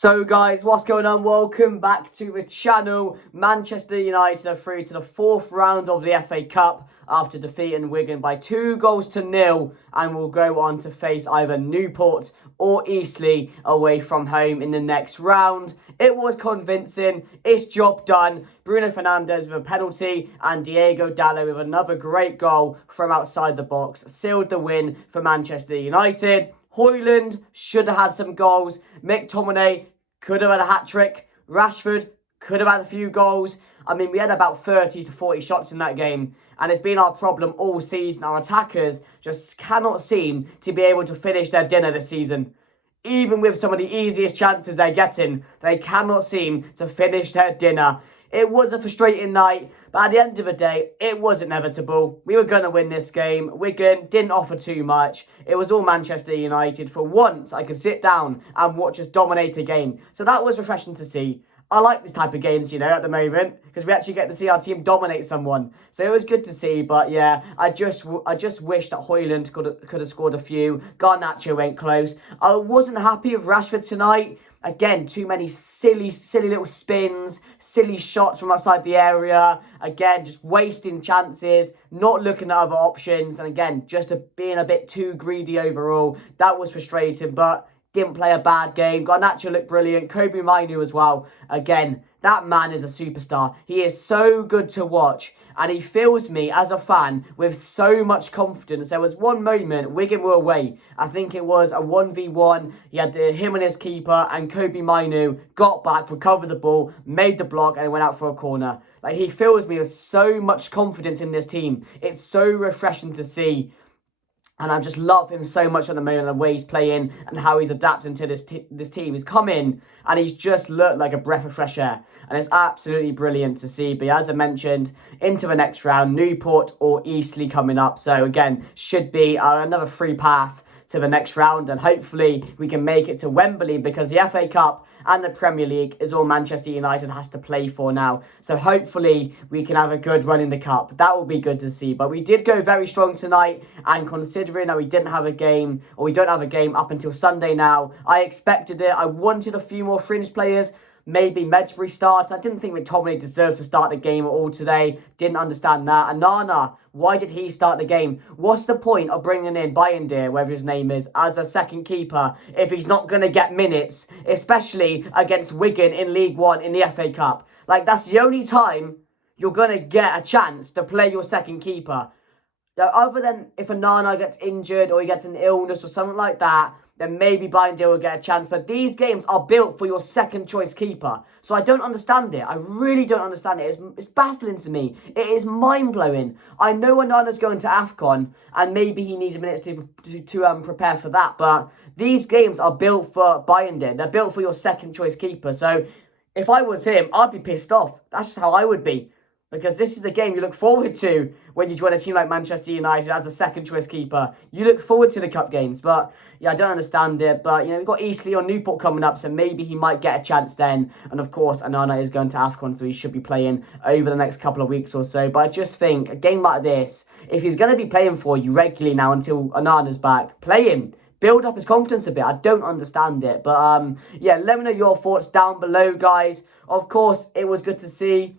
So guys, what's going on? Welcome back to the channel. Manchester United are through to the fourth round of the FA Cup after defeating Wigan by 2-0 and will go on to face either Newport or Eastleigh away from home in the next round. It was convincing, it's job done. Bruno Fernandes with a penalty and Diego Dallo with another great goal from outside the box sealed the win for Manchester United. Højlund should have had some goals. McTominay could have had a hat-trick. Rashford could have had a few goals. I mean, we had about 30 to 40 shots in that game. And it's been our problem all season. Our attackers just cannot seem to be able to finish their dinner this season. Even with some of the easiest chances they're getting, they cannot seem to finish their dinner. It was a frustrating night, but at the end of the day, it was inevitable. We were going to win this game. Wigan didn't offer too much. It was all Manchester United. For once, I could sit down and watch us dominate a game. So that was refreshing to see. I like this type of games, at the moment, because we actually get to see our team dominate someone. So it was good to see, but yeah, I just wish that Højlund could have scored a few. Garnacho went close. I wasn't happy with Rashford tonight. Again, too many silly little spins, silly shots from outside the area. Again, just wasting chances, not looking at other options. And again, just being a bit too greedy overall. That was frustrating, but didn't play a bad game. Garnacho looked brilliant. Kobe Mainu as well. Again, that man is a superstar. He is so good to watch. And he fills me, as a fan, with so much confidence. There was one moment, Wigan were away. I think it was a 1v1. He had him and his keeper, and Kobe Mainu got back, recovered the ball, made the block, and went out for a corner. Like, he fills me with so much confidence in this team. It's so refreshing to see. And I just love him so much at the moment, the way he's playing and how he's adapting to this team. He's come in and he's just looked like a breath of fresh air. And it's absolutely brilliant to see. But as I mentioned, into the next round, Newport or Eastleigh coming up. So again, should be another free path to the next round. And hopefully we can make it to Wembley, because the FA Cup and the Premier League is all Manchester United has to play for now. So hopefully we can have a good run in the Cup. That will be good to see. But we did go very strong tonight, and considering that we didn't have a game, or we don't have a game up until Sunday now, I expected it. I wanted a few more fringe players. Maybe Medbury starts. I didn't think McTominay deserved to start the game at all today. Didn't understand that. And Nana, why did he start the game? What's the point of bringing in Bayindir, whatever his name is, as a second keeper if he's not going to get minutes, especially against Wigan in League One in the FA Cup? Like, that's the only time you're going to get a chance to play your second keeper. Now, other than if a Nana gets injured or he gets an illness or something like that, then maybe Bayindir will get a chance. But these games are built for your second choice keeper. So I don't understand it. I really don't understand it. It's baffling to me. It is mind-blowing. I know Onana's going to AFCON and maybe he needs minutes to prepare for that. But these games are built for Bayindir. They're built for your second choice keeper. So if I was him, I'd be pissed off. That's just how I would be. Because this is the game you look forward to when you join a team like Manchester United as a second choice keeper. You look forward to the cup games. But yeah, I don't understand it. But we've got Eastleigh or Newport coming up, so maybe he might get a chance then. And of course, Onana is going to AFCON, so he should be playing over the next couple of weeks or so. But I just think a game like this, if he's going to be playing for you regularly now until Onana's back, play him. Build up his confidence a bit. I don't understand it. But yeah, let me know your thoughts down below, guys. Of course, it was good to see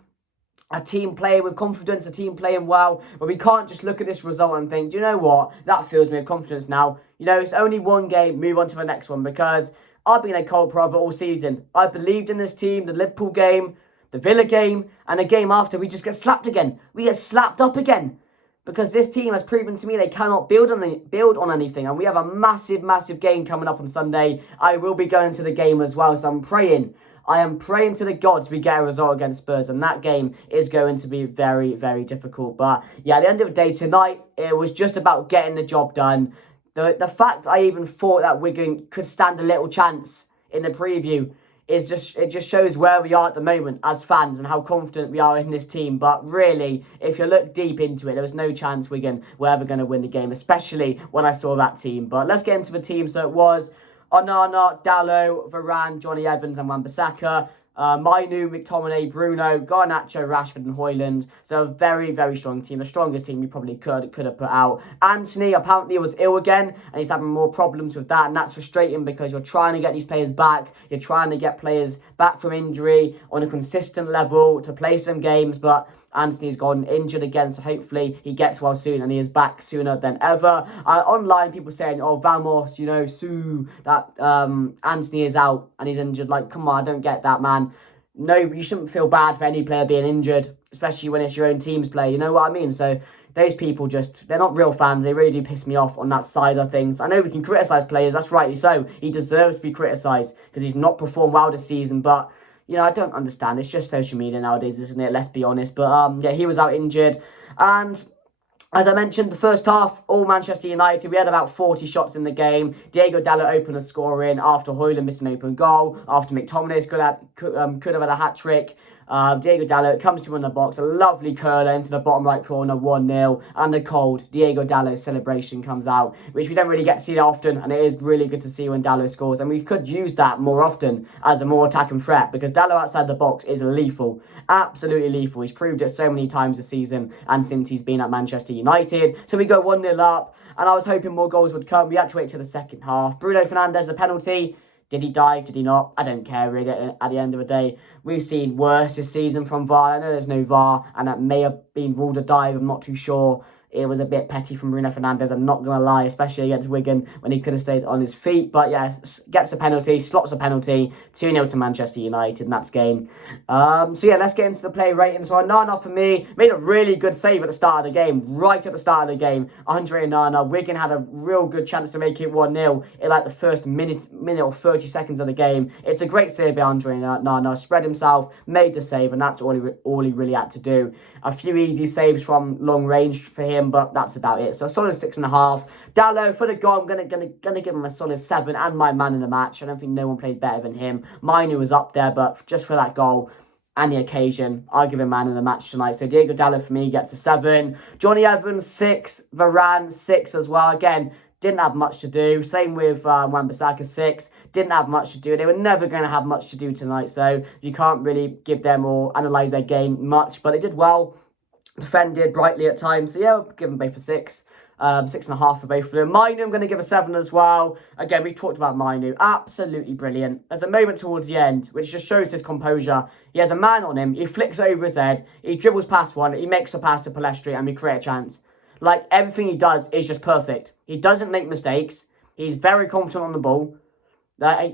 a team playing with confidence, a team playing well, but we can't just look at this result and think, do you know what, that fills me with confidence now. It's only one game, move on to the next one, because I've been a cold brother all season. I believed in this team, the Liverpool game, the Villa game, and the game after, we just get slapped again. We get slapped up again, because this team has proven to me they cannot build on anything, and we have a massive game coming up on Sunday. I will be going to the game as well, so I am praying to the gods we get a result against Spurs, and that game is going to be very difficult. But yeah, at the end of the day tonight, it was just about getting the job done. The fact I even thought that Wigan could stand a little chance in the preview is just shows where we are at the moment as fans and how confident we are in this team. But really, if you look deep into it, there was no chance Wigan were ever going to win the game, especially when I saw that team. But let's get into the team. So it was Onana, Dallo, Varane, Johnny Evans and Wan-Bissaka. Mainu, McTominay, Bruno, Garnacho, Rashford and Højlund. So a very, very strong team. The strongest team you probably could have put out. Anthony apparently was ill again and he's having more problems with that. And that's frustrating because you're trying to get these players back. You're trying to get players back from injury on a consistent level to play some games. But Anthony's gone injured again, so hopefully he gets well soon and he is back sooner than ever. Online, people saying, oh, Vamos, Sue, that Anthony is out and he's injured. Like, come on, I don't get that, man. No, you shouldn't feel bad for any player being injured, especially when it's your own team's play. You know what I mean? So those people they're not real fans. They really do piss me off on that side of things. I know we can criticise players. That's rightly so. He deserves to be criticised because he's not performed well this season, but I don't understand. It's just social media nowadays, isn't it? Let's be honest. But, yeah, he was out injured. And as I mentioned, the first half, all Manchester United, we had about 40 shots in the game. Diego Dalot opened the scoring after Højlund missed an open goal, after McTominay could have had a hat-trick. Diego Dalot comes to him in the box, a lovely curler into the bottom right corner, 1-0, and the cold Diego Dalot celebration comes out, which we don't really get to see that often, and it is really good to see when Dalot scores, and we could use that more often as a more attacking threat, because Dalot outside the box is lethal, absolutely lethal. He's proved it so many times this season, and since he's been at Manchester United. So we go 1-0 up, and I was hoping more goals would come. We had to wait till the second half. Bruno Fernandes, the penalty. Did he dive? Did he not? I don't care, really, at the end of the day. We've seen worse this season from VAR. I know there's no VAR, and that may have been ruled a dive. I'm not too sure. It was a bit petty from Bruno Fernandes, I'm not going to lie, especially against Wigan when he could have stayed on his feet. But yeah, gets a penalty, slots a penalty, 2-0 to Manchester United, and that's game. So yeah, let's get into the play rating. So Onana for me made a really good save at the start of the game, right at the start of the game. Andre Onana, Wigan had a real good chance to make it 1-0 in like the first minute or 30 seconds of the game. It's a great save by Andre Onana, spread himself, made the save, and that's all he really had to do. A few easy saves from long range for him, but that's about it. So a solid 6.5. Dalot for the goal, I'm gonna give him a solid 7 and my man in the match. I don't think no one played better than him. Mainu was up there, but just for that goal and the occasion, I'll give him man in the match tonight. So Diego Dalot for me gets a 7. Johnny Evans 6. Varane 6 as well. Again, didn't have much to do. Same with Wan-Bissaka 6. Didn't have much to do. They were never going to have much to do tonight. So you can't really give them or analyse their game much. But they did well. Defended brightly at times. So yeah, I'll give them both a 6. 6.5 for both of them. Mainu, I'm going to give a 7 as well. Again, we talked about Mainu. Absolutely brilliant. There's a moment towards the end which just shows his composure. He has a man on him. He flicks over his head. He dribbles past one. He makes a pass to Palestri and we create a chance. Like, everything he does is just perfect. He doesn't make mistakes. He's very confident on the ball.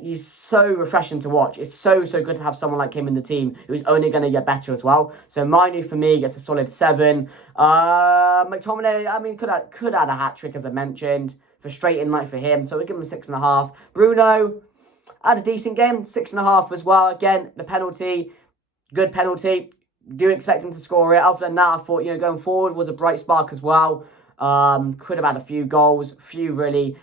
He's so refreshing to watch. It's so good to have someone like him in the team who's only going to get better as well. So Mainu for me gets a solid 7. McTominay, I mean, could add a hat-trick as I mentioned. Frustrating night for him. So we give him a 6.5. Bruno had a decent game. 6.5 as well. Again, the penalty, good penalty. Do expect him to score it. Other than that, I thought, going forward was a bright spark as well. Could have had a few goals, a few really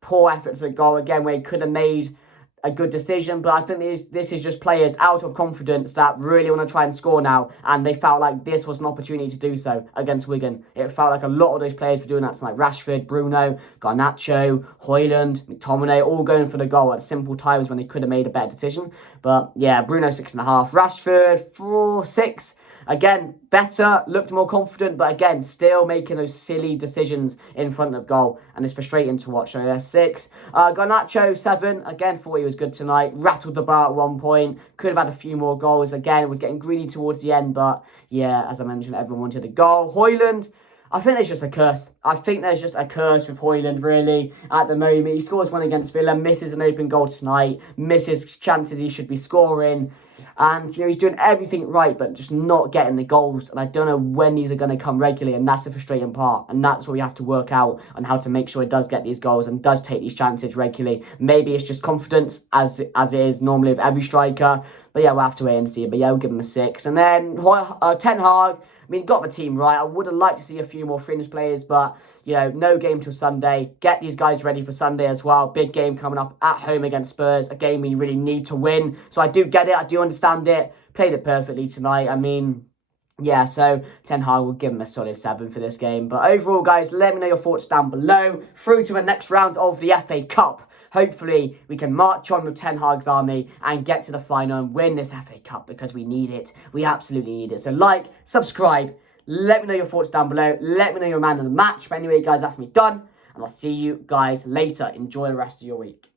poor efforts at goal again where he could have made a good decision, but I think this is just players out of confidence that really want to try and score now, and they felt like this was an opportunity to do so against Wigan. It felt like a lot of those players were doing that tonight. Rashford, Bruno, Garnacho, Højlund, McTominay, all going for the goal at simple times when they could have made a better decision. But yeah, Bruno 6.5, Rashford 4, 6. Again, better, looked more confident, but again, still making those silly decisions in front of goal, and it's frustrating to watch. So, 6. Garnacho, 7. Again, thought he was good tonight. Rattled the bar at one point. Could have had a few more goals. Again, was getting greedy towards the end, but yeah, as I mentioned, everyone wanted a goal. Højlund, I think there's just a curse. I think there's just a curse with Højlund, really, at the moment. He scores one against Villa, misses an open goal tonight, misses chances he should be scoring. And, he's doing everything right, but just not getting the goals. And I don't know when these are going to come regularly. And that's the frustrating part. And that's what we have to work out on how to make sure he does get these goals and does take these chances regularly. Maybe it's just confidence, as it is normally with every striker. But yeah, we'll have to wait and see. But yeah, we'll give him a 6. And then Ten Hag, got the team right. I would have liked to see a few more fringe players, but no game till Sunday. Get these guys ready for Sunday as well. Big game coming up at home against Spurs. A game we really need to win. So I do get it. I do understand it. Played it perfectly tonight. Yeah, so Ten Hag will give him a solid 7 for this game. But overall, guys, let me know your thoughts down below. Through to the next round of the FA Cup. hopefully we can march on with Ten Hag's army and get to the final and win this FA Cup, because we need it. We absolutely need it. So like, subscribe, let me know your thoughts down below. Let me know your man of the match. But anyway, guys, that's me done. And I'll see you guys later. Enjoy the rest of your week.